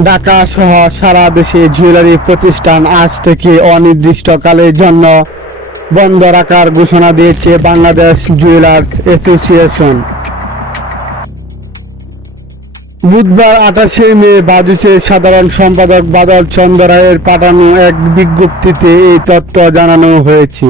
ঢাকা সহ সারা দেশে জুয়েলারি প্রতিষ্ঠান আজ থেকে অনির্দিষ্টকালের জন্য বন্ধ রাখার ঘোষণা দিয়েছে বাংলাদেশ জুয়েলার্স অ্যাসোসিয়েশন। বুধবার 28শে মে বাজুসের সাধারণ সম্পাদক বাদল চন্দ্র রায়ের পাঠানো এক বিজ্ঞপ্তিতে এই তথ্য জানানো হয়েছে।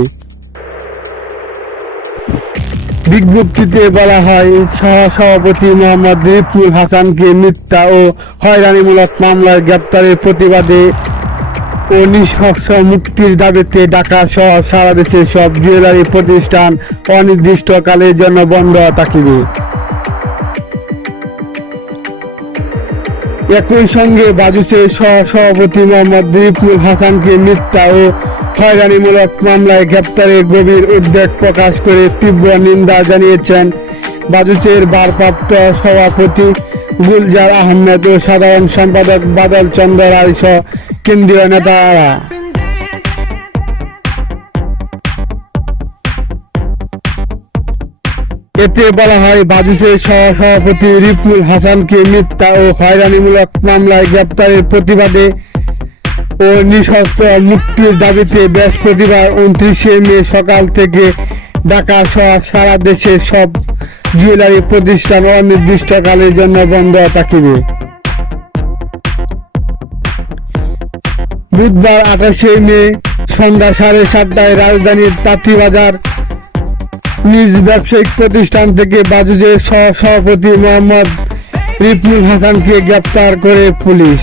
বিজ্ঞপ্তিতে বলা হয়, সহসভাপতি মোহাম্মদ রিফুল হাসানকে মিথ্যা ও হয়রানিমূলক মামলায় গ্রেপ্তারের প্রতিবাদে ও নিঃশর্ত মুক্তির দাবিতে ঢাকা সহ সারা দেশের সব জুয়েলারি প্রতিষ্ঠান অনির্দিষ্টকালের জন্য বন্ধ থাকিবে। একই সঙ্গে বাজুসের সহসভাপতি মোহাম্মদ রিফুল হাসানকে মিথ্যা ও হয়রানিমূলক মামলায় গ্রেপ্তারের গভীর উদ্বেগ প্রকাশ করে তীব্র নিন্দা জানিয়েছেন বাজুসের ভারপ্রাপ্ত সভাপতি গুলজার আহমেদ ও সাধারণ সম্পাদক বাদল চন্দ্র রায় সহ কেন্দ্রীয় নেতারা। এতে বলা হয়, বাজুসের সহসভাপতি রিফুল হাসানকে মিথ্যা ও হয়রানিমূলক মামলায় গ্রেপ্তারের প্রতিবাদে ও নিঃশর্ত মুক্তির দাবিতে বৃহস্পতিবার 29শে মে সকাল থেকে ঢাকা সহ সারা দেশের সব জুয়েলারি প্রতিষ্ঠান অনির্দিষ্টকালের জন্য বন্ধ থাকিবে। বুধবার 28শে মে সন্ধ্যা 7:30টায় রাজধানীর তাঁতীবাজার নিজ ব্যবসায়িক প্রতিষ্ঠান থেকে বাজুসের সহসভাপতি মোহাম্মদ রিফুল হাসানকে গ্রেপ্তার করে পুলিশ।